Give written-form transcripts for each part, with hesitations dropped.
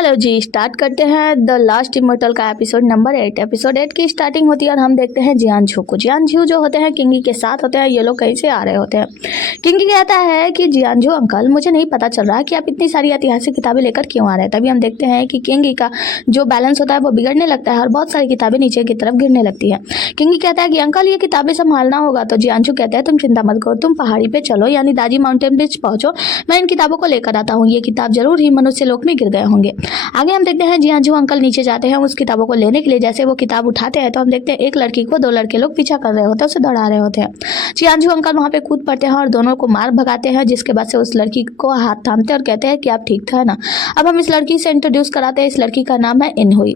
Hello जी, start करते हैं the last immortal का एपिसोड नंबर 8। एपिसोड 8 की स्टार्टिंग होती है और हम देखते हैं जियानझू को। जियानझू जो होते हैं किंगी के साथ होते हैं। ये लोग कहीं से आ रहे होते हैं। किंगी कहता है कि जियानझू अंकल, मुझे नहीं पता चल रहा कि आप इतनी सारी ऐतिहासिक किताबें लेकर क्यों आ रहे हैं। तभी हम देखते हैं कि किंगी का जो बैलेंस होता है वो बिगड़ने लगता है और बहुत सारी किताबें नीचे की तरफ गिरने लगती है। किंगी कहता है कि अंकल ये किताबें संभालना होगा। तो जियानझू कहता है तुम चिंता मत करो, तुम पहाड़ी पे चलो, यानी दाजी माउंटेन पे पहुंचो, मैं इन किताबों को लेकर आता हूँ। ये किताब जरूर ही मनुष्य लोक में गिर गए होंगे। आगे हम देखते हैं जियानझू अंकल नीचे जाते हैं उस किताबों को लेने के लिए। जैसे वो किताब उठाते हैं तो हम देखते हैं एक लड़की को दो लड़के लोग पीछा कर रहे होते हैं, उसे दौड़ा रहे होते हैं। जियानझू अंकल वहां पे कूद पड़ते हैं और दोनों को मार भगाते हैं, जिसके बाद से उस लड़की को हाथ थामते हैं और कहते हैं कि आप ठीक था ना। अब हम इस लड़की से इंट्रोड्यूस कराते हैं। इस लड़की का नाम है एनहुई।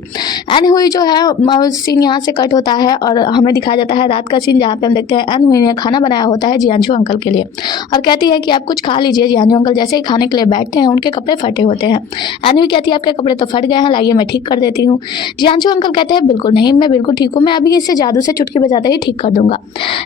एनहुई जो है सीन यहाँ से कट होता है और हमें दिखाया जाता है रात का सीन, जहाँ पे हम देखते हैं एनहुई ने खाना बनाया होता है जियानझू अंकल के लिए और कहती है कि आप कुछ खा लीजिए। जियानझू अंकल जैसे ही खाने के लिए बैठते हैं उनके कपड़े फटे होते हैं। एनहुई कहती है आपके कपड़े तो फट गए हैं, लाइए मैं ठीक कर देती हूँ। जियानझू अंकल कहते हैं बिल्कुल नहीं, मैं बिल्कुल ठीक हूँ, मैं अभी इसे जादू से चुटकी बजाते ही ठीक कर दूंगा।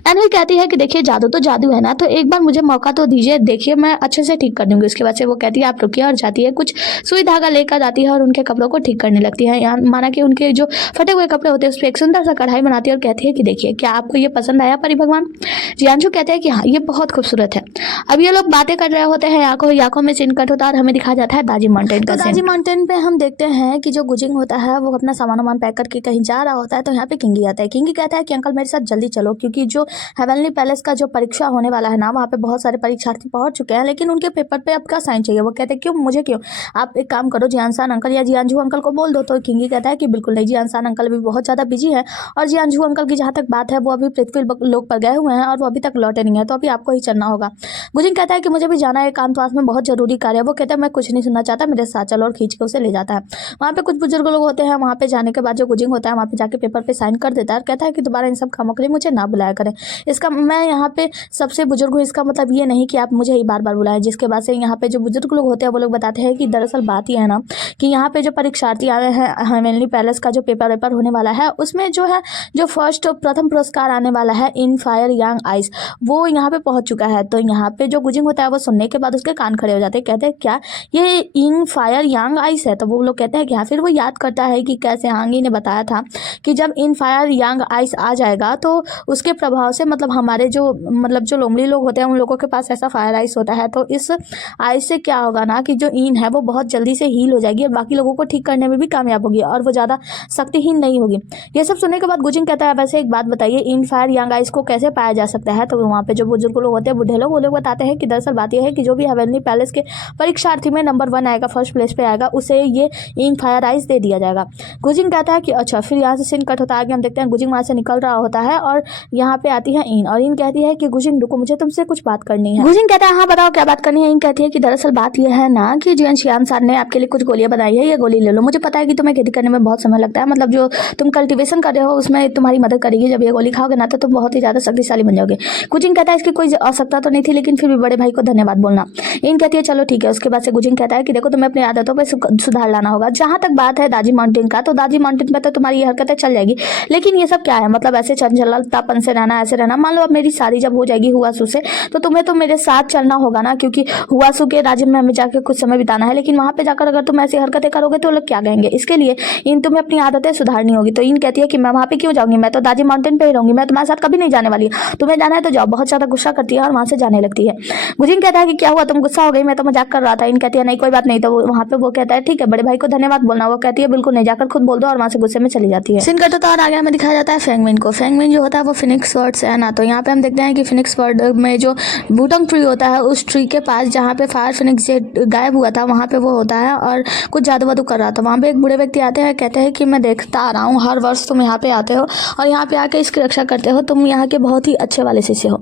एनहुई कहती है कि देखिए जादू तो जादू है ना, तो एक बार मुझे मौका तो दीजिए, देखिए मैं अच्छे से ठीक कर दूंगी। उसके बाद से वो कहती है आप रुकिए और जाती है, कुछ सुई धागा लेकर जाती है और उनके कपड़ों को ठीक करने लगती है। यहाँ माना कि उनके जो फटे हुए कपड़े होते हैं उस पर एक सुंदर सा कढ़ाई बनाती है और कहती है कि देखिए क्या आपको ये पसंद आया परी भगवान। जियानझू कहते हैं कि हाँ ये बहुत खूबसूरत है। अब ये लोग बातें कर रहे होते हैं, आंखों में सीन कट होता है और हमें दिखाया जाता है दाजी माउंटेन का। दाजी माउंटेन पे हम देखते हैं कि जो गुजिंग होता है वो अपना सामान पैक करके कहीं जा रहा होता है। तो यहाँ पे किंगी आता है। किंगी कहता है कि अंकल मेरे साथ जल्दी चलो, क्योंकि जो हेवनली पैलेस का जो परीक्षा होने वाला है ना, वहाँ पे बहुत सारे परीक्षार्थी पहुंच चुके हैं, लेकिन उनके पेपर पे आपका साइन चाहिए। वो कहते हैं क्यों, मुझे क्यों, आप एक काम करो जियानसान अंकल या जियानझू अंकल को बोल दो। तो किंगी कहता है कि बिल्कुल नहीं, जियानसान अंकल भी बहुत ज़्यादा बिजी है और जियानझू अंकल की जहाँ तक बात है वो अभी पृथ्वी लोक पर गए हुए हैं और वो अभी तक लौटे नहीं है, तो अभी आपको ही चलना होगा। गुजिंग कहता है कि मुझे भी जाना है, एकांतवास में बहुत जरूरी कार्य है। वो कहता है मैं कुछ नहीं सुनना चाहता, मेरे साथ चलो, और खींच के उसे ले जाता है। वहाँ पे कुछ बुजुर्ग लोग होते हैं। वहाँ पे जाने के बाद जो गुजिंग होता है वहाँ पे जाके पेपर पे साइन कर देता है और कहता है कि दोबारा इन सब कामों के लिए मुझे ना बुलाया करें। इसका मैं यहाँ पे सबसे बुजुर्ग हूँ, इसका मतलब ये नहीं कि आप मुझे ही बार बार बुलाएं। जिसके बाद से यहाँ पे जो बुजुर्ग लोग होते हैं वो लोग बताते हैं कि दरअसल बात यह है ना कि यहाँ पे जो परीक्षार्थी आए हैं हेवनली पैलेस का जो पेपर होने वाला है उसमें जो है जो प्रथम पुरस्कार आने वाला है इन फायर यंग आइस, वो यहाँ पे पहुंच चुका है। तो यहाँ पे जो गुजिंग होता है वो सुनने के बाद उसके कान खड़े हो जाते हैं। कहते हैं क्या ये इन फायर यंग आइस है? तो वो लोग कहते हैं कि हाँ। फिर वो याद करता है कि कैसे हांगी ने बताया था कि जब इन फायर यंग आइस आ जाएगा तो उसके प्रभाव से हमारे जो लोमड़ी लोग होते हैं उन लोगों के पास ऐसा फायर आइस होता है। तो इस आइस से क्या होगा ना कि जो इन है वो बहुत जल्दी से हील हो जाएगी और बाकी लोगों को ठीक करने में भी कामयाब होगी और वो ज़्यादा शक्तिहीन नहीं होगी। ये सब सुनने के बाद गुजिंग कहता है वैसे एक बात बताइए, इन फायर यंग आइस को कैसे पाया जा सकता है? तो वहाँ पे जो बुजुर्ग लोग होते हैं, बुढ़े लोग, वो लोग बताते हैं कि दरअसल बात यह है कि जो भी हेवनली पैलेस के परीक्षार्थी में नंबर 1 आएगा, फर्स्ट प्लेस पे आएगा, उसे ये इन फायर आइस दे दिया जाएगा। गुजिंग कहता है कि अच्छा। फिर यहाँ से सीन कट होता है। आगे हम देखते हैं गुजिंग वहाँ से निकल रहा होता है और यहाँ पे आती है इन, और इन कहती है कि गुजिंग रुको, मुझे तुमसे कुछ बात करनी है। गुजिंग कहता है हाँ बताओ क्या बात करनी है। इन कहती है कि दरअसल बात यह है ना कि जियानशियान सर ने आपके लिए कुछ गोलियां बनाई है, ये गोली ले लो। मुझे पता है कि तुम्हें खेती करने में बहुत समय लगता है, मतलब जो तुम कल्टीवेशन कर रहे हो उसमें तुम्हारी मदद करेगी। जब ये गोली खाओगे ना तो तुम बहुत ही ज्यादा शक्तिशाली बन जाओगे। गुजिंग कहता है इसकी कोई आवश्यकता तो नहीं थी, लेकिन फिर भी बड़े भाई को धन्यवाद बोलना। इन कहती है चलो ठीक है। उसके बाद से गुजिंग कहता है कि देखो तुम्हें अपनी आदतों पर सुधार लाना होगा। जहां तक बात है दाजी माउंटेन का, तो दाजी माउंटेन पे तो तुम्हारी ये हरकतें चल जाएगी, लेकिन ये सब क्या है, मतलब ऐसे चंचलतापन से रहना, ऐसे रहना। मान लो अब मेरी शादी जब हो जाएगी हुआसू से, तो तुम्हें तो मेरे साथ चलना होगा ना, क्योंकि हुआसू के राज्य में हमें जाकर कुछ समय बिताना है। लेकिन वहां पे जाकर अगर तुम ऐसी हरकतें करोगे तो लोग क्या कहेंगे? इसके लिए इन तुम्हें अपनी आदतें सुधारनी होगी। तो इन कहती है कि मैं वहां पे क्यों जाऊंगी, मैं तो दाजी माउंटेन पे ही रहूंगी, मैं तुम्हारे साथ कभी नहीं जाने वाली। तुम्हें जाना है तो जाओ। बहुत ज्यादा गुस्सा करती है और वहां से जाने लगती है। गुजिंग कहता है कि क्या हुआ, तुम गुस्सा हो गई, मैं तो मजाक कर रहा था। इन कहती है नहीं कोई बात नहीं। तो वहां पे वो कहता है ठीक है, बड़े भाई को धन्यवाद बोलना। वो कहती है बिल्कुल नहीं, जाकर खुद बोल दो, और वहां से गुस्से में चली जाती है। सीन कट होता है और आगे हमें दिखाया जाता है फेंगमिन को। फेंगमिन जो होता है वो फिनिक्स वर्ड से है ना। तो यहाँ पे हम देखते हैं कि फिनिक्स वर्ड में जो बूटंग ट्री होता है, उस ट्री के पास जहाँ पे फायर फिनिक्स गायब हुआ था वहाँ पे वो होता है और कुछ जादू वादू कर रहा था। वहाँ पे एक बूढ़े व्यक्ति आते हैं, कहते हैं कि मैं देखता आ रहा हूँ हर वर्ष तुम यहाँ पे आते हो और यहाँ पे आके इसकी रक्षा करते हो, तुम यहाँ के बहुत ही अच्छे वाले शिष्य हो।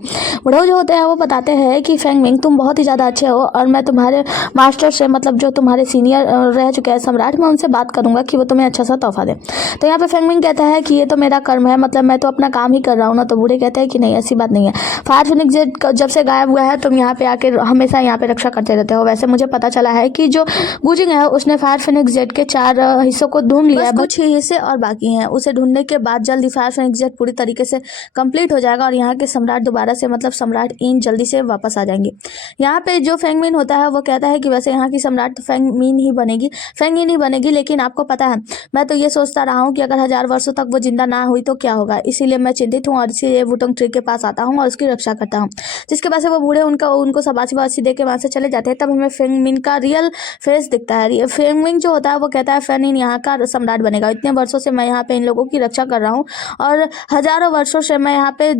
बूढ़ो जो होते हैं वो बताते हैं कि फेंगमिन तुम बहुत ही ज़्यादा अच्छे हो और मैं तुम्हारे मास्टर से, मतलब जो तुम्हारे सीनियर रह चुके हैं सम्राट, मैं उनसे बात करूंगा कि वो तुम्हें अच्छा सा तोहफा दे। तो यहाँ पे फेंगमिन कहता है कि ये तो मेरा कर्म है, मतलब मैं तो अपना काम ही कर रहा हूँ ना। तो बूढ़े कहते हैं कि नहीं ऐसी बात नहीं है, फायर फिनिक्स जब से गायब हुआ है तुम यहाँ पे आके हमेशा यहाँ पे रक्षा करते रहते हो। वैसे मुझे पता चला है कि जो गुजिंग है उसने फायर फिनिक्स जेट के 4 हिस्सों को ढूंढ लिया है, कुछ ही हिस्से और बाकी हैं। उसे ढूंढने के बाद जल्दी फायर फिनिक्स जेट पूरी तरीके से कंप्लीट हो जाएगा और यहाँ के सम्राट दोबारा से, मतलब सम्राट इन जल्दी से वापस आ जाएंगे। यहाँ पे जो फेंगमिन होता है वो कहता है कि वैसे यहाँ की सम्राट तो फेंगमिन ही बनेगी। बनेगी, फेंग ही नहीं बनेगी। लेकिन आपको पता है, मैं तो ये सोचता रहा हूँ कि अगर 1000 वर्षों तक वो जिंदा ना हुई तो क्या होगा। इसीलिए मैं चिंतित हूँ और इसीलिए वुटोंग ट्री के पास आता हूँ और उसकी रक्षा करता हूँ। जिसके वजह से वो बूढ़े उनको शाबाशी वाबाशी दे के वहाँ से चले जाते हैं। तब हमें फेंग मिन का रियल फेस दिखता है। फेंग मिन जो होता है वो कहता है फेनिन यहाँ का सम्राट बनेगा। इतने वर्षों से मैं यहाँ पे इन लोगों की रक्षा कर रहा हूँ और हजारों वर्षों से मैं यहाँ पे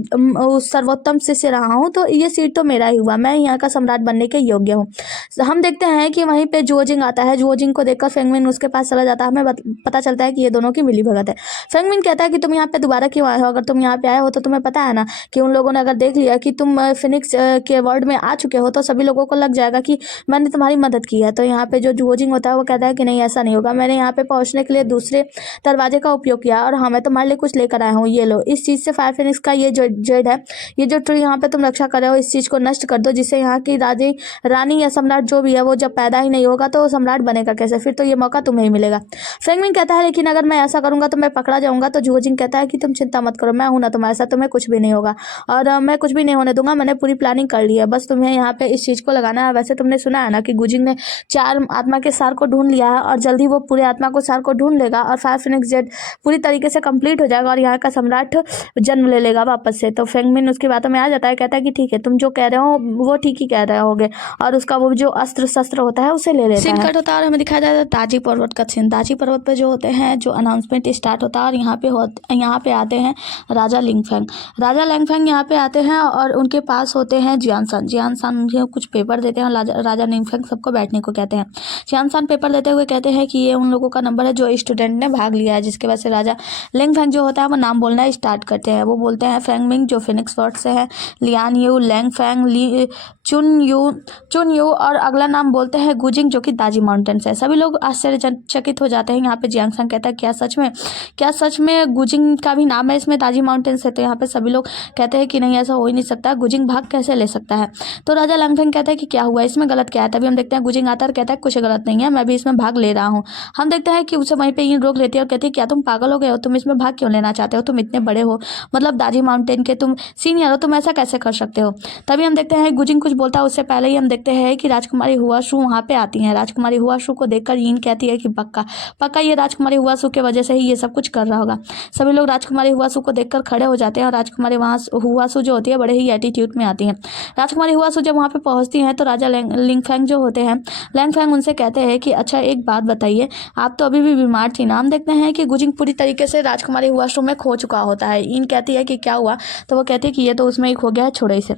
सर्वोत्तम शिष्य रहा हूँ, तो ये सीट तो मेरा ही हुआ, मैं यहाँ का सम्राट बनने के योग्य हूँ। हम देखते हैं कि वहीं पे जुओजिंग आता है। जुओजिंग को देखकर फेंगमिन उसके पास चला जाता है। हमें पता चलता है कि ये दोनों की मिली भगत है। फेंगमिन कहता है कि तुम यहाँ पे दोबारा क्यों आए हो? अगर तुम यहाँ पे आए हो तो तुम्हें पता है ना कि उन लोगों ने अगर देख लिया कि तुम फिनिक्स के वर्ल्ड में आ चुके हो तो सभी लोगों को लग जाएगा कि मैंने तुम्हारी मदद की है। तो यहाँ पे जो जुओजिंग होता है वो कहता है कि नहीं, ऐसा नहीं होगा, मैंने यहाँ पे पहुंचने के लिए दूसरे दरवाजे का उपयोग किया और हाँ, मैं तुम्हारे लिए कुछ लेकर आया हूँ, ये लो। इस चीज से फायर फिनिक्स का ये जो जेड है, ये जो ट्री यहाँ पे तुम रक्षा कर रहे हो, इस चीज को नष्ट कर दो, जिससे यहाँ की रानी या सम्राट जो भी है वो जब पैदा ही नहीं होगा तो सम्राट बनेगा कैसे? फिर तो ये मौका तुम्हें ही मिलेगा। फेंगमिन कहता है लेकिन अगर मैं ऐसा करूंगा तो मैं पकड़ा जाऊंगा। तो जुओजिंग कहता है कि तुम चिंता मत करो, मैं हूं ना तुम्हारे साथ, तुम्हें कुछ भी नहीं होगा और मैं कुछ भी नहीं होने दूंगा। मैंने पूरी प्लानिंग कर ली है, बस तुम्हें यहाँ पे इस चीज को लगाना है। वैसे तुमने सुना है ना कि गुजिंग ने 4 आत्मा के सार को ढूंढ लिया है और जल्दी वो पूरे आत्मा को सार को ढूंढ लेगा और फायर फिनिक्स जेड पूरी तरीके से कंप्लीट हो जाएगा और यहाँ का सम्राट जन्म ले लेगा वापस से। तो फेंगमिन उसकी बातों में आ जाता है, कहता है कि ठीक है, तुम जो कह रहे हो वो ठीक ही कह रहे होगे और उसका वो जो अस्त्र शस्त्र होता है उसे ले लेता है। सीन कट होता है और हमें दिखाया जाता है ताजी पर्वत का सीन। ताजी पर्वत पे जो होते हैं, जो अनाउंसमेंट स्टार्ट होता है और यहाँ पे आते हैं राजा लिंगफेंग। राजा लिंगफेंग यहाँ पे आते हैं और उनके पास होते हैं जियानसान। जियानसान उन्हें कुछ पेपर देते हैं और राजा लिंगफेंग सबको बैठने को कहते हैं। जियानसान पेपर देते हुए कहते हैं कि ये उन लोगों का नंबर है जो स्टूडेंट ने भाग लिया है, जिसकी वजह से राजा लिंगफेंग जो होता है वो नाम बोलना स्टार्ट करते हैं। वो बोलते हैं फेंगमिंग जो फिनिक्स वर्ड से है, लियान यू, लैंगफेंग, चुन यू और अगला नाम बोलते हैं गुजिंग जो कि दाजी माउंटेन से है। सभी लोग आश्चर्यचकित हो जाते हैं। यहाँ पे जियांगसान कहता है क्या सच में गुजिंग का भी नाम है इसमें दाजी माउंटेन से? तो यहाँ पे सभी लोग कहते हैं कि नहीं, ऐसा हो ही नहीं सकता, गुजिंग भाग कैसे ले सकता है? तो राजा लैंगफेंग कहता है कि क्या हुआ, इसमें गलत क्या है? तभी हम देखते हैं गुजिंग आता है और कहता है कुछ गलत नहीं है, मैं भी इसमें भाग ले रहा हूँ। हम देखते हैं कि उसे वहीं पे इन रोक लेती है और कहती है क्या तुम पागल हो गए हो? तुम इसमें भाग क्यों लेना चाहते हो? तुम इतने बड़े हो, मतलब दाजी माउंटेन के तुम सीनियर हो, तुम ऐसा कैसे कर सकते हो? तभी हम देखते हैं गुजिंग कुछ बोलता है, उससे पहले ही हम देखते हैं कि राजकुमारी हुआशु वहाँ पे आती हैं। राजकुमारी हुआशु को देखकर यीन कहती है कि पक्का ये राजकुमारी हुआशु के वजह से ही ये सब कुछ कर रहा होगा। सभी लोग राजकुमारी हुआशु को देखकर खड़े हो जाते हैं और राजकुमारी हुआशु जो होती है बड़े ही एटीट्यूड में आती हैं। राजकुमारी हुआशु जब वहाँ पे पहुँचती हैं तो राजा लिंगफेंग जो होते हैं, लैंगफेंग उनसे कहते हैं कि अच्छा एक बात बताइए, आप तो अभी भी बीमार थी ना? हम देखते हैं कि गुजिंग पूरी तरीके से राजकुमारी हुआशु में खो चुका होता है। यीन कहती है कि क्या हुआ? तो वो कहती है कि ये तो उसमें ही खो गया है, छोड़ो इसे।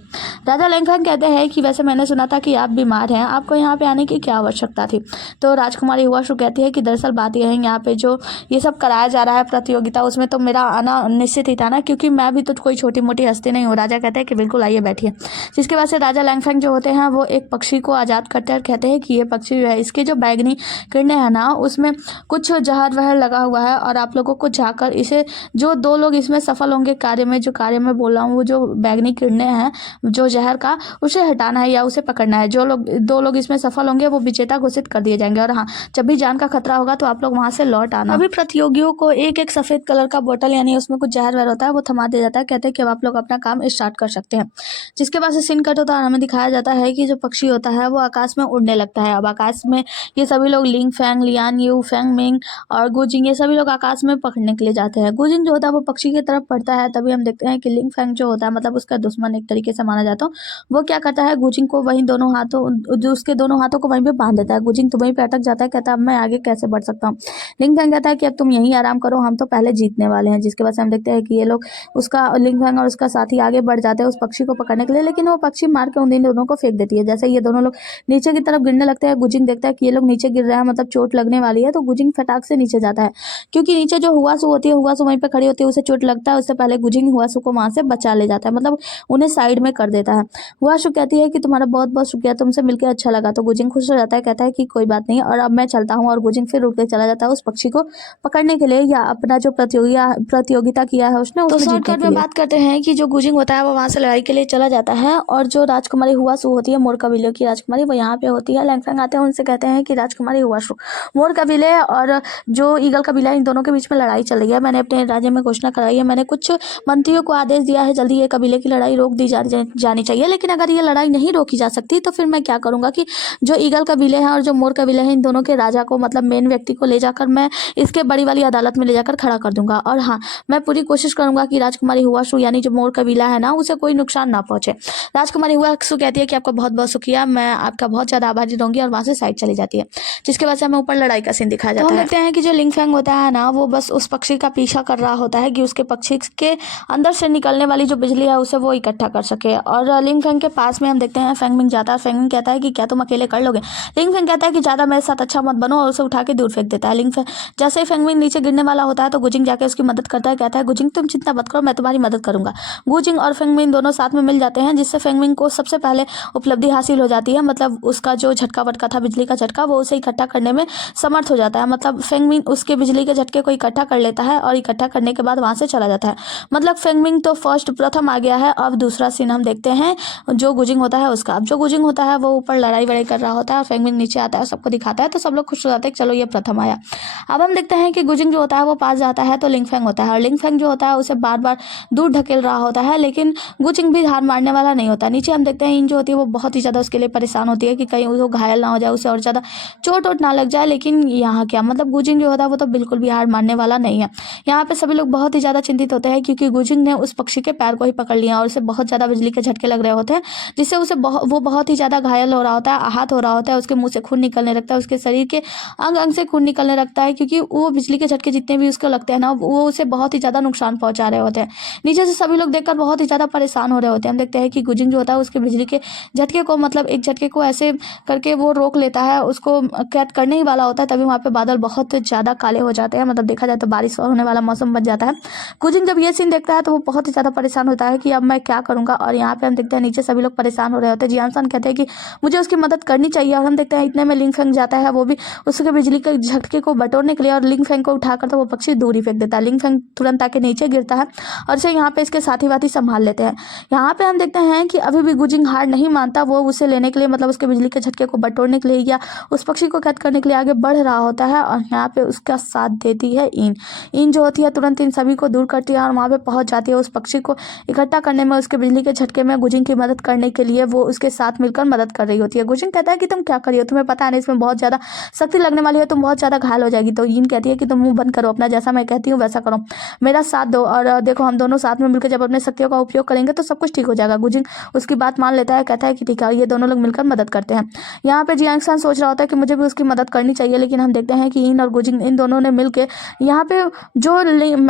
राजा लिंगफेंग कहते हैं कि वैसे मैंने सुना था कि आप बीमार हैं, आपको यहाँ पे आने की क्या आवश्यकता थी? तो राजकुमारी हुआशु कहती है कि दरअसल बात यह है, यहाँ पे जो ये सब कराया जा रहा है प्रतियोगिता, उसमें तो मेरा आना निश्चित ही था ना, क्योंकि मैं भी तो कोई छोटी मोटी हस्ती नहीं हूँ। राजा कहते हैं कि बिल्कुल आइए बैठिए। जिसके बाद से राजा लिंगफेंग जो होते हैं वो एक पक्षी को आज़ाद करते हैं और कहते हैं कि ये पक्षी जो है, इसके जो बैगनी किरणें हैं ना, उसमें कुछ जहर वहर लगा हुआ है और आप लोगों को जाकर इसे, जो 2 लोग इसमें सफल होंगे कार्य में, जो कार्य में बोल रहा हूँ, वो जो बैगनी किरणें हैं जो जहर का, उसे हटाना है या उसे पकड़ना है। जो लोग 2 लोग इसमें सफल होंगे वो विजेता घोषित कर दिए जाएंगे और हाँ, जब भी जान का खतरा होगा तो आप लोग वहां से लौट आना। अभी प्रतियोगियों को एक सफेद कलर का बोतल यानी उसमें कुछ जहर वहर होता है वो थमा दिया जाता है। कहते हैं कि अब आप लोग अपना काम स्टार्ट कर सकते हैं। जिसके बाद से सीन कट होता है, हमें दिखाया जाता है कि जो पक्षी होता है वो आकाश में उड़ने लगता है। अब आकाश में ये सभी लोग लिंगफेंग, लियान यू, फेंगमिंग और गुजिंग, ये सभी लोग आकाश में पकड़ने के लिए जाते हैं। गुजिंग जो होता है वो पक्षी की तरफ बढ़ता है। तभी हम देखते हैं कि लिंगफेंग जो होता है, मतलब उसका दुश्मन एक तरीके से माना जाता है, वो क्या करता है, गुजिंग को वहीं दोनों हाथों, जो उसके दोनों हाथों को वहीं पे बांध देता है। गुजिंग तो वहीं पे अटक जाता है, कहता है अब मैं आगे कैसे बढ़ सकता हूँ। लिंगफेंग कहता है कि अब तुम यहीं आराम करो, हम तो पहले जीतने वाले हैं। जिसके बाद से हम देखते हैं कि ये लोग, उसका लिंगफेंग और उसका साथी आगे बढ़ जाते हैं उस पक्षी को पकड़ने के लिए, लेकिन वो पक्षी मार के उन दोनों को फेंक देती है। जैसे ये दोनों लोग नीचे की तरफ गिरने लगते हैं, गुजिंग देखता है कि ये लोग नीचे गिर रहे हैं, मतलब चोट लगने वाली है, तो गुजिंग फटाक से नीचे जाता है। क्योंकि नीचे जो हुआसु होती है, हुआसु वहीं पे खड़ी होती है, उसे चोट लगता है, उससे पहले गुजिंग हुआसु को वहां से बचा ले जाता है, मतलब उन्हें साइड में कर देता है। हुआसु कहती है कि तुम्हारा बहुत बहुत शुक्रिया, तुमसे मिलकर अच्छा लगा। तो गुजिंग खुश हो जाता है, कहता है कि कोई बात नहीं और अब मैं चलता हूँ। और गुजिंग फिर उठ के चला जाता है उस पक्षी को पकड़ने के लिए, या अपना जो प्रतियोगिता किया है उसने, उसमें शॉर्टकट में बात करते हैं कि जो गुजिंग होता है वो वहां से लड़ाई के लिए चला जाता है और जो राजकुमारी हुआसु होती है, मोर कबीले की राजकुमारी, वो यहाँ पे होती है। लैंगफेंग आते हैं, उनसे कहते हैं कि राजकुमारी हुआसु, मोर कबीले और जो ईगल कबीला, इन दोनों के बीच में लड़ाई चल रही है। मैंने अपने राज्य में घोषणा कराई है, मैंने कुछ मंत्रियों को आदेश दिया है, जल्दी ये कबीले की लड़ाई रोक दी जानी चाहिए। लेकिन अगर ये लड़ाई नहीं रोकी जा सकती तो फिर मैं क्या करूंगा कि जो ईगल कबीले हैं और जो मोर कबीले हैं हैं इन दोनों के राजा को, मतलब मेन व्यक्ति को ले जाकर मैं इसके बड़ी वाली अदालत में ले जाकर खड़ा कर दूंगा। और हाँ, मैं पूरी कोशिश करूंगा कि राजकुमारी हुआशु यानी जो मोर कबीला है ना, उसे कोई नुकसान ना पहुंचे। राजकुमारी हुआशु कहती है कि आपका बहुत बहुत शुक्रिया, मैं आपका बहुत ज्यादा आभारी रहूंगी, और वहां से साइड चली जाती है। जिसके बाद से हमें ऊपर लड़ाई का सीन दिखाया जाता है। देखते हैं कि जो लिंगफेंग होता है ना, वो बस उस पक्षी का पीछा कर रहा होता है कि उसके पक्षी के अंदर से निकलने वाली जो बिजली है उसे वो इकट्ठा कर सके। और लिंगफेंग के पास में हम देखते हैं फेंगमिंग जाता है। फेंगमिंग कहता है कि क्या तुम अकेले कर लोगे? लिंगफेंग कहता है कि ज्यादा मेरे साथ अच्छा मत बनो, और उसे उठा के दूर फेंक देता है। लिंगफेंग जैसे ही फेंगमिंग नीचे गिरने वाला होता है तो गुजिंग जाके उसकी मदद करता है। कहता है गुजिंग तुम चिंता मत करो, मैं तुम्हारी मदद करूंगा। गुजिंग और फेंगमिंग दोनों साथ में मिल जाते हैं, जिससे फेंगमिंग को सबसे पहले उपलब्धि हासिल हो जाती है। मतलब उसका जो झटका वटका था, बिजली का झटका, वो उसे इकट्ठा करने में समर्थ हो जाता है। मतलब फेंगमिंग उसके बिजली के झटके को इकट्ठा कर लेता है, और इकट्ठा करने के बाद वहां से चला जाता है। मतलब फेंगमिंग तो प्रथम आ गया है। अब दूसरा सीन हम देखते हैं जो गुजिंग होता है उसका। अब जो गुजिंग होता है वो ऊपर लड़ाई वड़ाई कर रहा होता है, और फेंगमिंग नीचे आता है, सबको दिखाता है, तो सब लोग खुश हो जाते हैं कि चलो ये प्रथम आया। अब हम देखते हैं कि गुजिंग जो होता है वो पास जाता है तो लिंगफेंग होता है, और लिंगफेंग जो होता है उसे बार बार दूर ढकेल रहा होता है, लेकिन गुजिंग भी हार मारने वाला नहीं होता। नीचे हम देखते हैं इन जो होती है वो बहुत ही ज्यादा उसके लिए परेशान होती है कि कहीं वो घायल ना हो जाए, उसे और ज्यादा चोट वोट ना लग जाए। लेकिन यहाँ क्या, मतलब गुजिंग जो होता है वो तो बिल्कुल भी हार मानने वाला नहीं है। यहाँ पे सभी लोग बहुत ही ज्यादा चिंतित होते हैं, क्योंकि गुजिंग ने उस पक्षी के पैर को ही पकड़ लिया और उसे बहुत ज्यादा बिजली के झटके लग रहे होते हैं, जिससे उसे वो बहुत ही ज्यादा घायल हो रहा होता है, आहत हो रहा होता है। उसके मुंह से खून निकलने लगता है, उसके शरीर के अंग अंग से खून निकलने लगता है, क्योंकि वो बिजली के झटके जितने भी उसको लगते हैं ना, वो उसे बहुत ही ज्यादा नुकसान पहुंचा रहे होते हैं। नीचे से सभी लोग देखकर बहुत ही ज्यादा परेशान हो रहे होते हैं। हम देखते हैं कि गुजिंग जो होता है उसके बिजली के झटके को, मतलब एक झटके को ऐसे करके वो रोक लेता है, उसको कैद करने ही वाला होता है, तभी वहां पे बादल बहुत ज्यादा काले हो जाते हैं। मतलब देखा जाए तो बारिश होने वाला मौसम बन जाता है। गुजिंग जब ये सीन देखता है तो वो बहुत ही ज्यादा परेशान होता है कि अब मैं क्या करूंगा। और यहाँ पे हम देखते हैं नीचे सभी लोग परेशान हो रहे होते हैं। जियानसान कहते हैं कि मुझे उसकी मदद करनी चाहिए, और हम देखते हैं इतने में लिंगफेंग जाता है, वो भी उसके बिजली के झटके को बटोरने के लिए, और लिंगफेंग को उठाकर तो वो पक्षी दूर ही फेंक देता है। लिंगफेंग तुरंत आके नीचे गिरता है, और इसे यहाँ पे इसके साथी वाथी संभाल लेते हैं। यहाँ पे हम देखते हैं कि अभी भी गुजिंग हार नहीं मानता, वो उसे लेने के लिए, मतलब उसके बिजली के झटके को बटोरने के लिए या उस पक्षी को कैद करने के लिए आगे बढ़ रहा होता है। और यहाँ पे उसका साथ देती है इन जो होती है तुरंत इन सभी को दूर करती है, और वहां पे पहुंच जाती है। उस पक्षी को इकट्ठा करने में, उसके बिजली के झटके में गुजिंग की मदद करने के लिए वो उसके साथ मिलकर मदद कर रही होती है। गुजिंग कहता है कि तुम क्या कर रही हो, तुम्हें पता नहीं इसमें बहुत ज्यादा शक्ति लगने वाली है, तुम बहुत ज्यादा घायल हो जाएगी। तो इन कहती है कि तुम मुंह बंद करो अपना, जैसा मैं कहती हूँ वैसा करो, मेरा साथ दो, और देखो हम दोनों साथ में मिलकर जब अपने शक्तियों का उपयोग करेंगे तो सब कुछ ठीक हो जाएगा। गुजिंग उसकी बात मान लेता है, कहता है कि ठीक है, ये दोनों लोग मिलकर मदद करते हैं। यहाँ पे जियांगसान सोच रहा होता है कि मुझे भी उसकी मदद करनी चाहिए, लेकिन हम देखते हैं कि इन और गुजिंग इन दोनों ने मिलकर यहाँ पे जो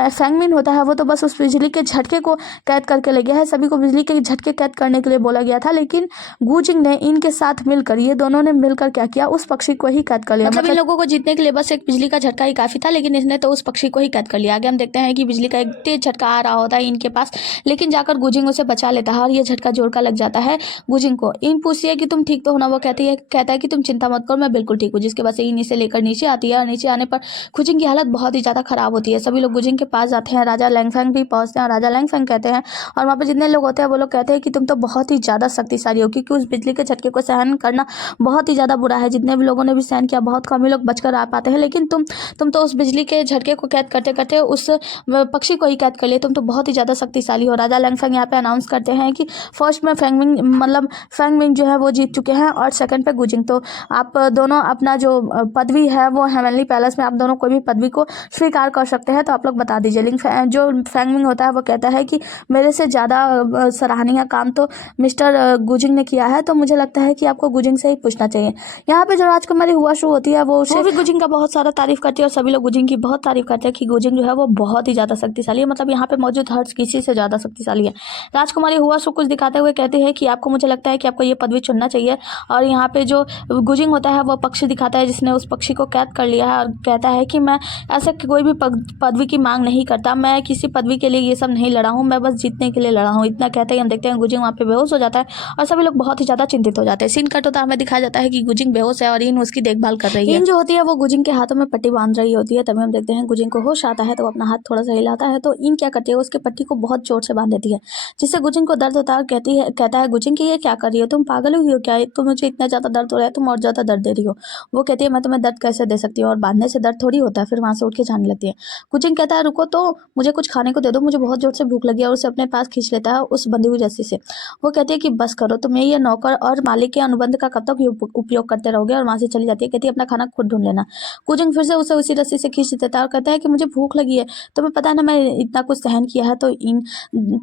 फेंगमिन होता है वो तो बस उस बिजली के झटके को कैद करके ले गया है। सभी को बिजली के झटके कैद करने के लिए बोला गया था, लेकिन गुजिंग ने इनके साथ मिलकर, ये दोनों ने मिलकर क्या किया, उस पक्षी को ही कैद कर लिया। मतलब इन लोगों को जीतने के लिए बस एक बिजली का झटका ही काफी था, लेकिन इसने तो उस पक्षी को ही कैद कर लिया। आगे हम देखते हैं कि बिजली का एक तेज झटका आ रहा होता है इनके पास, लेकिन जाकर गुजिंग उसे बचा लेता है, और ये झटका जोर का लग जाता है गुजिंग को। इन पूछती है कि तुम ठीक तो हो ना? वो कहता है कि तुम चिंता मत करो, मैं बिल्कुल ठीक हूँ। जिसके बाद से इन इसे लेकर नीचे आती है, और नीचे आने पर गुजिंग की हालत बहुत ही ज्यादा खराब होती है। सभी लोग गुजिंग के पास जाते हैं, राजा लैंगफेंग भी पहुंचते हैं, और राजा लैंगफेंग कहते हैं, और वहाँ पे जितने लोग होते हैं वो लोग कहते हैं कि तुम तो बहुत ही ज्यादा शक्तिशाली हो, क्योंकि उस बिजली के झटके को सहन करना बहुत ही ज्यादा बुरा है। जितने भी लोगों ने भी सहन किया, बहुत कम ही लोग बचकर आ पाते हैं, लेकिन तुम तो उस बिजली के झटके को कैद करते करते उस पक्षी को ही कैद कर लिए, तुम तो बहुत ही ज्यादा शक्तिशाली हो। राजा लैंगफेंग यहाँ पे अनाउंस करते हैं कि फर्स्ट में फेंगमिंग जो है वो जीत चुके हैं, और सेकंड पे गुजिंग। तो आप दोनों अपना जो पदवी है वो हेवनली पैलेस में आप दोनों कोई भी पदवी को स्वीकार कर सकते हैं, तो आप लोग बता दीजिए। जो फेंगमिंग होता है वो कहता है कि मेरे से ज्यादा सराहनीय काम तो मिस्टर गुजिंग ने किया है, तो मुझे लगता है कि आपको गुजिंग से ही पूछना चाहिए। यहाँ पे जो राजकुमारी हुआशु होती है वो भी गुजिंग का बहुत सारा तारीफ करती है, और सभी लोग गुजिंग की बहुत तारीफ करते हैं कि गुजिंग जो है वो बहुत ही ज्यादा शक्तिशाली है। मतलब यहाँ पे मौजूद हर किसी से ज्यादा शक्तिशाली है। राजकुमारी हुआशु कुछ दिखाते हुए कहती है कि आपको, मुझे लगता है कि आपको ये पदवी चुनना चाहिए। और यहाँ पे जो गुजिंग होता है वो पक्षी दिखाता है जिसने उस पक्षी को कैद कर लिया है, और कहता है कि मैं ऐसे कोई भी पदवी की मांग नहीं करता, मैं किसी पदवी के लिए ये सब नहीं लड़ा हूँ, मैं बस जीतने के लिए लड़ा हूँ। इतना कहते ही हम देखते हैं गुजिंग वहाँ पे बेहोश हो जाता है, और सभी लोग बहुत ही ज्यादा चिंतित हो जाते हैं। सीन कट होता है, हमें दिखाया जाता है कि गुजिंग बेहोश है और इन उसकी देखभाल कर रही है। इन जो होती है वो गुजिंग के हाथों में पट्टी बांध रही होती है। तभी हम देखते हैं गुजिंग को होश आता है, तो अपना हाथ थोड़ा सा हिलाता है, तो इन क्या करती है, उसके पट्टी को बहुत जोर से बांध देती है, जिससे गुजिंग को दर्द होता है। कहता है गुजिंग कि ये क्या कर रही हो, तुम पागल हुई हो क्या, तुम मुझे इतना ज्यादा दर्द हो रहा है, तुम और ज्यादा दर्द दे रही हो। वो कहती है मैं तुम्हें दर्द कैसे दे सकती हूँ, और बांधने से दर्द थोड़ी होता है। फिर वहां से उठ के जाने लगती है। गुजिंग कहता है रुको तो मुझे कुछ खाने को दे दो, मुझे बहुत जोर से भूख लगी है, और उसे अपने पास खींच लेता है उस बंधी हुई रस्सी से। वो कहती है कि बस करो, तुम्हें ये नौकर और मालिक के अनुबंध का कब तक उपयोग करते रहोगे, और वहां से से चली जाती है, कहती है अपना खाना खुद ढूंढ लेना। गुजिंग फिर से उसे उसी रस्सी से खींच देता है और कहता है कि मुझे भूख लगी है, तुम्हें पता है ना मैं इतना कुछ सहन किया है। तो इन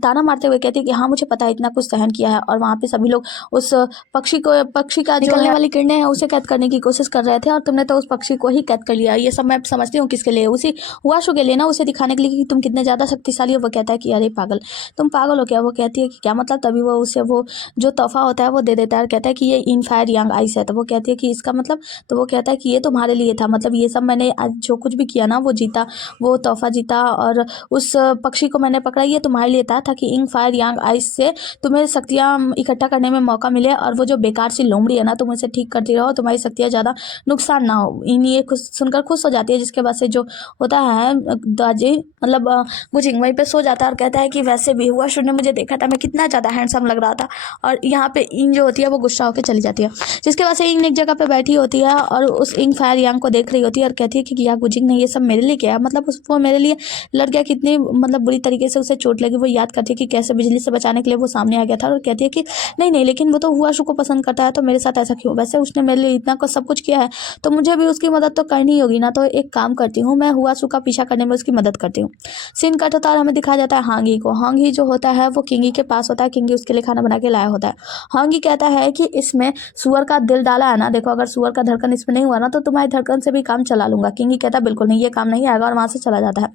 ताना मारते हुए कहती है कि हाँ मुझे पता है इतना कुछ सहन किया है। और वहाँ पे सभी लोग उस पक्षी का जो निकलने वाली किरणें हैं उसे कैद करने की कोशिश कर रहे थे और तुमने तो उस पक्षी को ही कैद कर लिया। ये सब मैं समझती हूँ किसके लिए, उसी हुआशु के लिए ना, उसे दिखाने के लिए कि तुम कितने ज़्यादा शक्तिशाली हो। वो कहता है कि अरे पागल, तुम पागल हो क्या। वो कहती है कि क्या मतलब। तभी वो उसे वो जो तोहफा होता है वो दे देता है और कहता है कि ये इन फायर यंग आइस है। तो वो कहती है कि इसका मतलब, तो वो कहता है कि ये तुम्हारे लिए था, मतलब ये सब मैंने आज जो कुछ भी किया ना वो जीता, वो तोहफा जीता और उस पक्षी को मैंने पकड़ा, ये तुम्हारे लिए था ताकि इन फायर यंग आइस से तुम्हें शक्तियाँ इकट्ठा करने में मौका मिले और वो जो बेकार सी लोमड़ी है ना तुम उसे ठीक करती रहो, तुम्हारी शक्तियाँ ज़्यादा नुकसान ना हो। इन ये खुश सुनकर खुश हो जाती है, जिसके बाद से जो होता है दाजी मतलब गुजिंग वहीं पे सो जाता है और कहता है कि वैसे भी हुआशु ने मुझे देखा था, मैं कितना ज़्यादा हैंडसम लग रहा था। और यहाँ पे इंग जो होती है वो गुस्सा होकर चली जाती है, जिसके बाद से इंग एक जगह पे बैठी होती है और उस इंग फायर यांग को देख रही होती है और कहती है कि यार गुजिंग ने ये सब मेरे लिए किया, मतलब वो मेरे लिए लड़ गया, कितनी मतलब बुरी तरीके से उसे चोट लगी। वो याद करती है कि कैसे बिजली से बचाने के लिए वो सामने आ गया था और कहती है कि नहीं, लेकिन वो तो हुआशु को पसंद करता है तो मेरे साथ ऐसा क्यों, वैसे उसने मेरे लिए इतना सब कुछ किया है तो मुझे भी उसकी मदद तो करनी होगी ना। तो एक काम करती हूँ, मैं हुआशु का पीछा करने में उसकी मदद करती हूँ। सीन कट होता है और हमें दिखाया जाता है हांगी को। हांगी जो होता है वो किंगी के पास होता है, किंगी उसके लिए खाना बना के लाया होता है। हांगी कहता है कि इसमें सुअर का दिल डाला है ना, देखो अगर सुअर का धड़कन इसमें नहीं हुआ ना तो तुम्हारी धड़कन से भी काम चला लूंगा। किंगी कहता है बिल्कुल नहीं, ये काम नहीं आएगा और वहाँ से चला जाता है।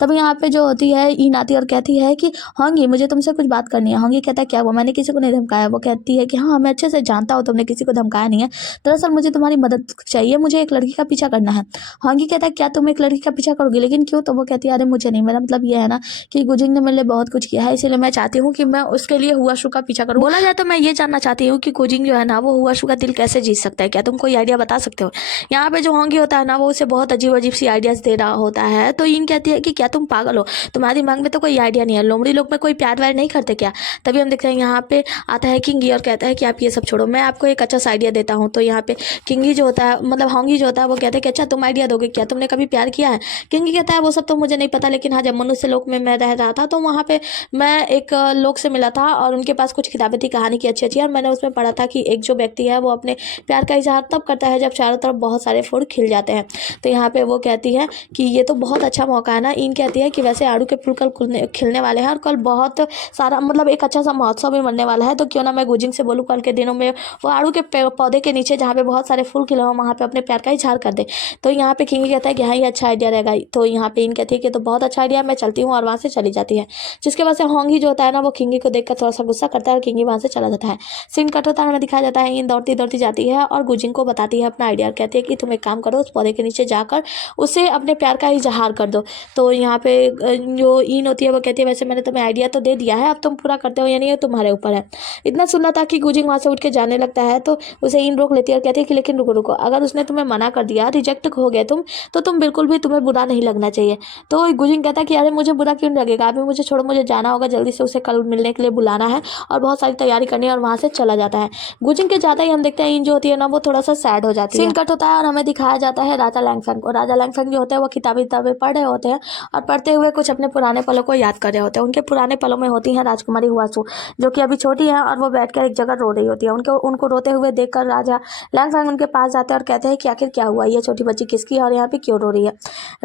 तब यहाँ पे जो होती है ईन आती है और कहती है कि हांगी मुझे तुमसे कुछ बात करनी है। हांगी कहता है क्या हुआ, मैंने किसी को नहीं धमकाया। वो कहती है कि हाँ मैं अच्छे से जानता हूँ तुमने किसी को धमकाया नहीं है, दरअसल मुझे तुम्हारी मदद चाहिए, मुझे एक लड़की का पीछा करना है। हांगी कहता है क्या तुम एक लड़की का पीछा करोगे, लेकिन क्यों। तो वो कहती है अरे मुझे नहीं, मेरा मतलब ये है ना कि गुजिंग ने मेरे लिए बहुत कुछ किया है, इसीलिए मैं चाहती हूँ कि मैं उसके लिए हुआशु का पीछा करूँ। बोला जाए तो मैं ये जानना चाहती हूँ कि गुजिंग जो है ना वो हुआशु का दिल कैसे जीत सकता है, क्या तुम कोई आइडिया बता सकते हो। यहाँ पे जो हांगी होता है ना वो उसे बहुत अजीब अजीब सी आइडियाज दे रहा होता है। तो इन कहती है कि क्या तुम पागल हो, तुम्हारे दिमाग में तो कोई आइडिया नहीं है, लोमड़ी लोग में कोई प्यार व्यार नहीं करते क्या। तभी हम देखते हैं यहाँ पे आता है किंगी और कहता है कि आप ये सब छोड़ो, मैं आपको एक अच्छा सा आइडिया देता हूँ। तो यहाँ पे किंगी जो होता है मतलब हांगी जो होता है वो कहता है कि अच्छा तुम आइडिया दोगे, क्या तुमने कभी प्यार किया है। किंगी कहता है वो सब तो मुझे नहीं पता, लेकिन हाँ जब मनुष्य लोक में मैं रह रहा था तो वहाँ पे मैं एक लोग से मिला था और उनके पास कुछ किताबें थी कहानी की अच्छी अच्छी, और मैंने उसमें पढ़ा था कि एक जो व्यक्ति है वो अपने प्यार का इजहार तब करता है जब चारों तरफ बहुत सारे फूल खिल जाते हैं। तो यहाँ पे वो कहती है कि ये तो बहुत अच्छा मौका है ना। इन कहती है कि वैसे आड़ू के फूल कल खिलने वाले हैं और कल बहुत सारा मतलब एक अच्छा सा महोत्सव भी बनने वाला है, तो क्यों ना मैं गुजिंग से बोलूँ कल के दिनों में वो आड़ू के पौधे के नीचे जहाँ पे बहुत सारे फूल खिले हो वहाँ पे अपने प्यार का इजहार कर दे। तो यहाँ पे किंगी कहता है कि हाँ ये अच्छा आइडिया रहेगा। तो यहाँ पे इन कहती है कि तो बहुत अच्छा आइडिया, मैं चलती हूँ, और वहाँ से चली जाती है। जिसके बाद से होंगी जो होता है ना वो किंगी को देखकर थोड़ा सा गुस्सा करता है और किंगी वहाँ से चला जाता है। सीन कट होता है, हमें दिखाया जाता है इन दौड़ती दौड़ती जाती है और गुजिंग को बताती है अपना आइडिया, कहती है कि तुम एक काम करो, उस पौधे के नीचे जाकर उसे अपने प्यार का इजहार कर दो। तो यहाँ पे जो इन होती है वो कहती है वैसे मैंने तुम्हें आइडिया तो दे दिया है, अब तुम पूरा करते हो या नहीं ये तुम्हारे ऊपर है। इतना सुनना था कि गुजिंग वहाँ से उठ के जाने लगता है तो उसे इन रोक लेती है और कहती है कि लेकिन रुको रुको, अगर उसने तुम्हें मना कर दिया, रिजेक्ट हो गए तुम, तो तुम बिल्कुल भी तुम्हें बुरा नहीं लगना चाहिए। तो गुजिंग कहता है कि अरे मुझे बुरा क्यों लगेगा, अभी मुझे छोड़ो, मुझे जाना होगा, जल्दी से उसे कल मिलने के लिए बुलाना है और बहुत सारी तैयारी करनी है, और वहाँ से चला जाता है। गुजिंग के जाता ही हम देखते हैं इन जो होती है ना वो थोड़ा सा सैड हो जाती है। सीन कट होता है और हमें दिखाया जाता है राजा लैंगफेंग को। राजा लैंगफेंग जो होते हैं वो किताबें पढ़ रहे होते हैं और पढ़ते हुए कुछ अपने पुराने पलों को याद कर रहे होते हैं। उनके पुराने पलों में होती है राजकुमारी हुआसु जो कि अभी छोटी है और वो बैठकर एक जगह रो रही होती है। उनको रोते हुए देखकर राजा लैंगफेंग उनके पास जाते हैं और कहते हैं कि आखिर क्या हुआ, ये छोटी बच्ची किसकी है और यहाँ पे क्यों रो रही है।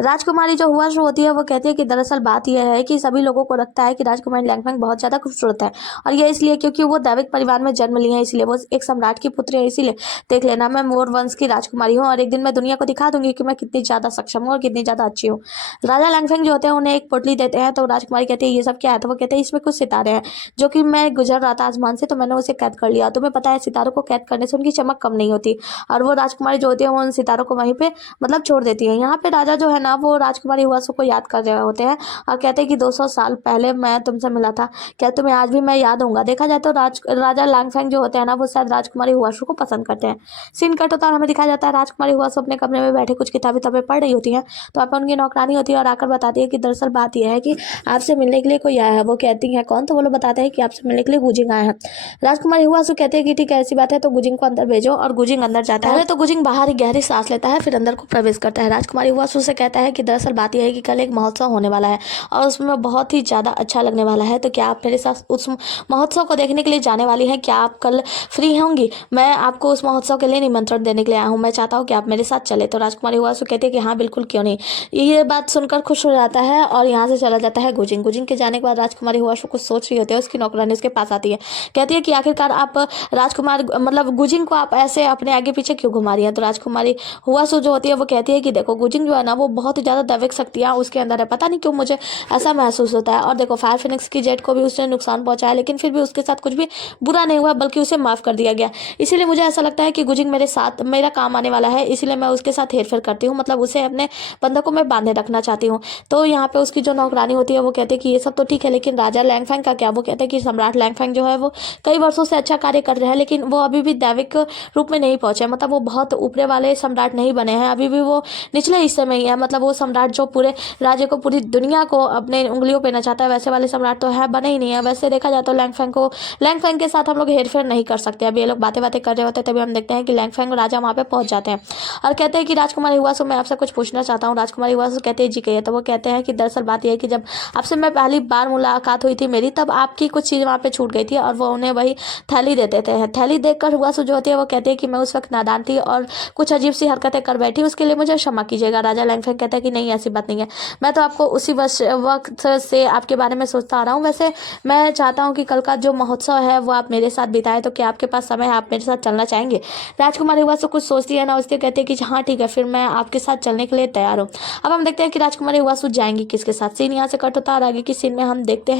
राजकुमारी जो हुआसु होती है वो कहती है कि दरअसल बात यह है कि सभी लोगों को लगता है कि राजकुमारी लैंगफेंग बहुत ज़्यादा खूबसूरत है, और ये इसलिए क्योंकि वो दैविक परिवार में जन्म ली है, इसलिए वो एक सम्राट की पुत्री है। इसीलिए देख लेना, मैं मोर वंश की राजकुमारी हूँ और एक दिन मैं दुनिया को दिखा दूंगी कि मैं कितनी ज़्यादा सक्षम हूँ और कितनी ज़्यादा अच्छी हूँ। राजा लैंगफेंग जो होते हैं उन्हें एक पोटली देते हैं, तो राजकुमारी कहती है ये सब क्या है। तो वो कहते हैं इसमें कुछ सितारे हैं जो कि मैं गुजर रहा था आसमान से, तो मैंने उसे कैद कर लिया। तुम्हें पता है सितारों को कैद करने से उनकी चमक कम नहीं होती, और वो राजकुमारी जो होती है वो उन सितारों को वहीं पे मतलब छोड़ देती है। यहाँ पे राजा जो है ना वो राजकुमारी हुआसु को याद कर रहे होते हैं और कहते हैं कि 200 साल पहले मैं तुमसे मिला था, क्या तुम्हें आज भी मैं याद होऊंगा। देखा जाए तो राजा लैंगफेंग जो होते हैं ना वो शायद राजकुमारी हुआसु को पसंद करते हैं। सीन कट होता है, हमें दिखाया जाता है राजकुमारी हुआसु अपने कमरे में बैठे कुछ किताबें पढ़ रही होती हैं, तो वहाँ पर उनकी नौकरानी होती है और आकर बताती है कि दरअसल बात यह है कि आपसे मिलने के लिए कोई आया है। वो कहती है कौन, तो वो लोग बताते हैं कि आपसे मिलने के लिए गुजिंग आया है। राजकुमारी हुआसु कहते हैं कि ठीक है ऐसी बात है तो गुजिंग को अंदर भेजो, और गुजिंग अंदर जाता है। तो गुजिंग बाहर ही गहरी सांस लेता है फिर अंदर को प्रवेश करता है। राजकुमारी हुआसु से कहता है कि दरअसल बात यह है कि कल एक महोत्सव होने वाला है और उसमें बहुत ही ज़्यादा अच्छा लगने वाला है, तो क्या आप मेरे साथ उस महोत्सव को देखने के लिए जाने वाली हैं, क्या आप कल फ्री होंगी। मैं आपको उस महोत्सव के लिए निमंत्रण आमंत्रण देने के लिए आया हूँ, मैं चाहता हूँ कि आप मेरे साथ चले। तो राजकुमारी हुआसू कहती है कि हाँ बिल्कुल, क्यों नहीं। ये बात सुनकर खुश हो जाता है और यहाँ से चला जाता है गुजिंग। गुजिंग के जाने के बाद राजकुमारी हुआसू कुछ सोच रही होती है, उसकी नौकरानी उसके पास आती है, कहती है कि आखिरकार आप राजकुमार मतलब गुजिंग को आप ऐसे अपने आगे पीछे क्यों घुमा रही हैं। तो राजकुमारी हुआसू जो होती है वो कहती है कि देखो गुजिंग जो है ना वो बहुत ही ज़्यादा दैविक शक्तियाँ उसके अंदर है, पता नहीं क्यों मुझे ऐसा महसूस होता है। और देखो फायर फिनिक्स की जेट को भी उसने नुकसान पहुंचाया, लेकिन फिर भी उसके साथ कुछ भी बुरा नहीं हुआ, बल्कि उसे माफ़ कर दिया गया। इसीलिए मुझे ऐसा लगता है कि गुजिंग मेरे साथ मेरा काम आने वाला है, इसीलिए मैं उसके साथ हेरफेर करती हूँ, मतलब उसे अपने बंधकों में बांधे रखना चाहती हूँ। तो यहाँ पे उसकी जो नौकरानी होती है वो कहती है कि ये सब तो ठीक है, लेकिन राजा लैंगफैंग का क्या। वो कहते हैं कि सम्राट लैंगफैंग जो है वो कई वर्षों से अच्छा कार्य कर रहे हैं, लेकिन वो अभी भी दैविक रूप में नहीं पहुंचे, मतलब वो बहुत ऊपरे वाले सम्राट नहीं बने हैं, अभी भी वो निचले हिस्से में ही है। मतलब वो सम्राट जो पूरे राज्य को, पूरी दुनिया को अपने उंगलियों पे नचाता है, वैसे वाले सम्राट तो है बने ही नहीं है। वैसे देखा जाए तो लैंगफैंग के साथ हम लोग हेरफेर नहीं कर सकते। अभी ये लोग बातें कर रहे होते हैं, तभी हम देखते हैं कि लैंगफैंग राजा वहाँ पे पहुंच जाते हैं और कहते हैं कि राजकुमारी हुआसू मैं आपसे कुछ पूछना चाहता हूँ। राजकुमारी हुआसू कहते हैं जी कहिए। तो वो कहते हैं कि दरअसल बात यह है कि जब आपसे मैं पहली बार मुलाकात हुई थी मेरी, तब आपकी कुछ चीज़ वहाँ पे छूट गई थी और वो उन्हें वही थैली देते थे। थैली देखकर हुआसू जो होती है वो कहते हैं कि मैं उस वक्त नादान थी और कुछ अजीब सी हरकतें कर बैठी, उसके लिए मुझे क्षमा कीजिएगा। राजा लैंगफैंग कहता है कि नहीं ऐसी बात नहीं है, मैं तो आपको उसी वक्त से आपके बारे में सोचता आ रहा हूँ। वैसे मैं चाहता हूँ कि कल का जो महोत्सव है वो आप मेरे साथ बिताएं, तो क्या आपके पास समय है, आप मेरे साथ चलना चाहेंगे। राजकुमारी हुआसू कुछ सोचती है ना, उससे कहते हैं कि हाँ ठीक है, फिर मैं आपके साथ चलने के लिए तैयार हूँ। अब हम देखते हैं कि राजकुमारी हुआसू जाएंगी किसके साथ। सीन यहाँ से कट होता है और आगे की सीन में हम देखते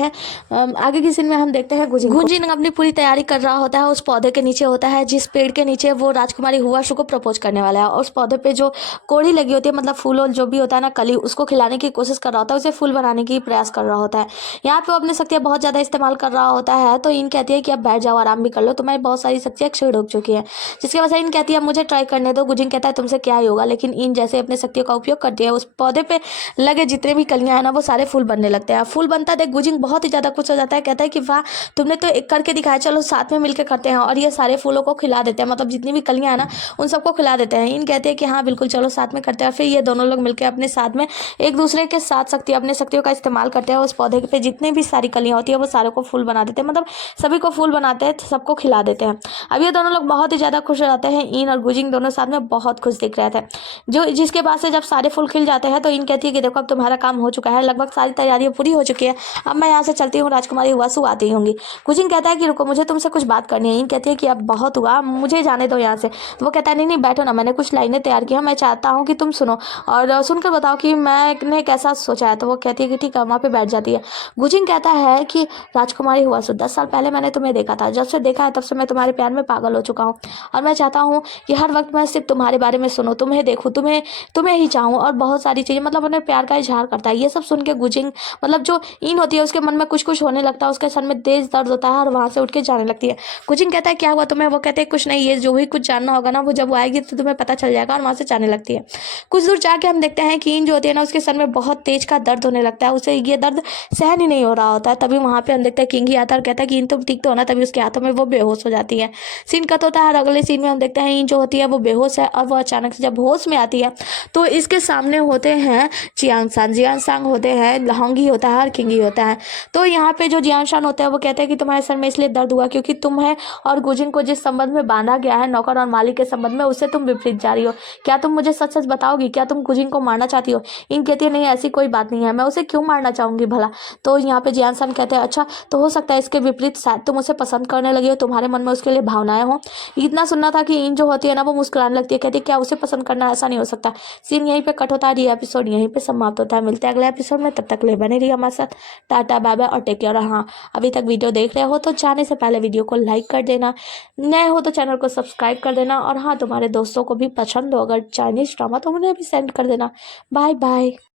हैं गुंजिन अपनी पूरी तैयारी कर रहा होता है, उस पौधे के नीचे होता है जिस पेड़ के नीचे वो राजकुमारी हुआसू को प्रपोज करने वाला है। और उस पौधे पे जो कोढ़ी लगी होती है, मतलब फूल और जो भी होता है ना कली, उसको खिलाने की कोशिश कर रहा होता है, उसे फूल बनाने की प्रयास कर रहा होता है। यहाँ पे वो अपनी शक्तियाँ बहुत ज़्यादा इस्तेमाल कर रहा होता है। तो इन कहती है कि अब बैठ जाओ, आराम भी कर लो, तुम्हारी बहुत सारी शक्तियाँ क्षीण हो चुकी है। जिसकी वजह से इन कहती है मुझे ट्राई करने दो। गुजिंग कहता है तुमसे क्या ही होगा, लेकिन इन जैसे अपने शक्तियों का उपयोग करती है, उस पौधे पे लगे जितने भी कलियां हैं ना वो सारे फूल बनने लगते हैं। फूल बनता देख गुजिंग बहुत ही ज़्यादा खुश हो जाता है, कहता है कि वाह तुमने तो एक करके दिखाया, चलो साथ में मिलकर करते हैं। और ये सारे फूलों को खिला देते हैं, मतलब जितनी भी कलियां हैं ना उन सबको खिला देते हैं। इन कहते हैं कि हाँ बिल्कुल चलो साथ में करते हैं। फिर ये दोनों लोग मिलकर अपने साथ में एक दूसरे के साथ अपने शक्तियों का इस्तेमाल करते हैं। उस पौधे पे जितने भी सारी कलियां होती है वो सारे को फूल बना देते हैं, मतलब सभी को फूल बनाते हैं, सबको खिला देते हैं। अब ये दोनों लोग बहुत ही ज़्यादा खुश हो जाते हैं। इन और गुजिंग दोनों साथ में बहुत खुश दिख रहे थे। जो जिसके बाद से जब सारे फूल खिल जाते हैं तो इन कहती है कि देखो अब तुम्हारा काम हो चुका है, लगभग सारी तैयारियां पूरी हो चुकी है, अब मैं यहाँ से चलती हूँ, राजकुमारी हुआसू आती होंगी। गुजिंग कहता है कि रुको मुझे तुमसे कुछ बात करनी है। इन कहती है कि अब बहुत हुआ, मुझे जाने दो यहाँ से। तो वो कहता है नहीं नहीं बैठो ना, मैंने कुछ लाइनें तैयार की हैं, मैं चाहता हूँ कि तुम सुनो और सुनकर बताओ कि मैंने कैसा सोचा है। तो वो कहती है कि ठीक है, वहाँ पे बैठ जाती है। गुजिंग कहता है कि राजकुमारी हुआसू 10 साल पहले मैंने तुम्हें देखा था, जब से देखा है तब से मैं तुम्हारे प्यार में पागल हो चुका हूँ और मैं चाहता हूँ कि हर वक्त मैं सिर्फ तुम्हारे बारे में सुनूं, तुम्हें देखूं, तुम्हें ही चाहूँ और बहुत सारी चीज़ें, मतलब उन्हें प्यार का इजहार करता है। ये सब सुन के गुजिंग मतलब जो इन होती है उसके मन में कुछ कुछ होने लगता है, उसके सर में तेज दर्द होता है और वहाँ से उठ के जाने लगती है। गुजिंग कहता है क्या हुआ तुम्हें। वो कहते हैं कुछ नहीं, ये जो भी कुछ जानना होगा ना वो जब वो आएगी तो तुम्हें पता चल जाएगा, और वहाँ से जाने लगती है। कुछ दूर जाके हम देखते हैं कि इन जो होती है ना उसके सर में बहुत तेज का दर्द होने लगता है, उसे ये दर्द सहन ही नहीं हो रहा होता है। तभी वहाँ पे हम देखते हैं किंग ही आता है और कहता है कि इन तुम ठीक तो हो ना। तभी उसके हाथों में वो बेहोश हो जाती है। सीन कट होता है और अगले सीन में हम देखते हैं इन जो होती है वो बेहोश है और वो अचानक से जब होश में आती है तो इसके सामने होते हैं जियांग होते हैं, लहोंगी होता है और किंगी होता है। तो यहाँ पे जो जियांग होता है वो कहते हैं कि तुम्हारे सर में इसलिए दर्द हुआ क्योंकि तुम्हें और गुजिंग को जिस संबंध में बांधा गया है नौकर और मालिक के संबंध में, उससे तुम विपरीत जा रही हो। क्या तुम मुझे सच सच बताओगी, क्या तुम गुजिंग को मारना चाहती हो। इन कहती है नहीं ऐसी कोई बात नहीं है, मैं उसे क्यों मारना चाहूंगी भला। तो यहाँ पे जियांग कहते हैं अच्छा तो हो सकता है इसके विपरीत शायद तुम उसे पसंद करने लगी हो, तुम्हारे मन में उसके लिए भावनाएं हो। इतना सुनना था कि इन जो होती है ना वो मुस्कुराने लगती है, कहती है क्या उसे पसंद करना, ऐसा नहीं हो सकता। सीन यहीं पे कट होता है, ये एपिसोड यहीं पे समाप्त होता है। मिलते हैं अगले एपिसोड में, तब तक ले बने रहिए हमारे साथ। टाटा बाय बाय और टेक केयर। और हाँ अभी तक वीडियो देख रहे हो तो जाने से पहले वीडियो को लाइक कर देना, नए हो तो चैनल को सब्सक्राइब कर देना, और हाँ तुम्हारे दोस्तों को भी पसंद हो अगर चाइनीज ड्रामा तो उन्हें भी सेंड कर देना। Bye bye.